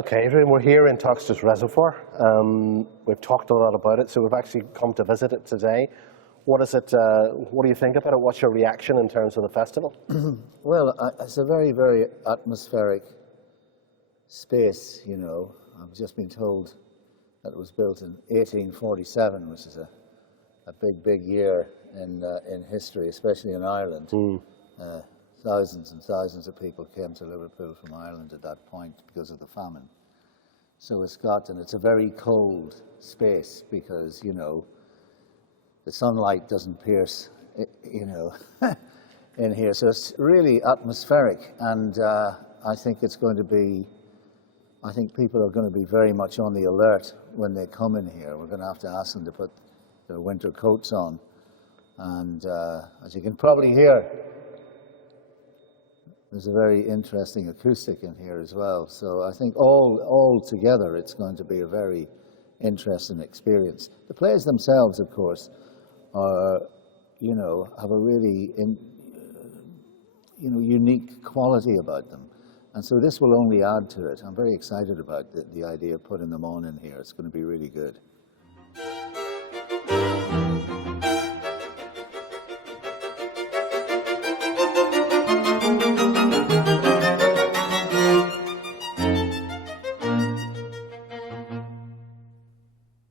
Okay, Adrian, we're here in Toxteth Reservoir. We've talked a lot about it, so we've actually come to visit it today. What is it? What do you think about it? What's your reaction in terms of the festival? Well, it's a very, very atmospheric space, you know. I've just been told that it was built in 1847, which is a big, big year in history, especially in Ireland. Thousands and thousands of people came to Liverpool from Ireland at that point because of the famine. So it's a very cold space because, you know, the sunlight doesn't pierce, you know, in here. So it's really atmospheric, and I think people are going to be very much on the alert when they come in here. We're going to have to ask them to put their winter coats on. And as you can probably hear, there's a very interesting acoustic in here as well. So I think all together it's going to be a very interesting experience. The plays themselves, of course, are, you know, have a really unique quality about them. And so this will only add to it. I'm very excited about the idea of putting them on in here. It's going to be really good.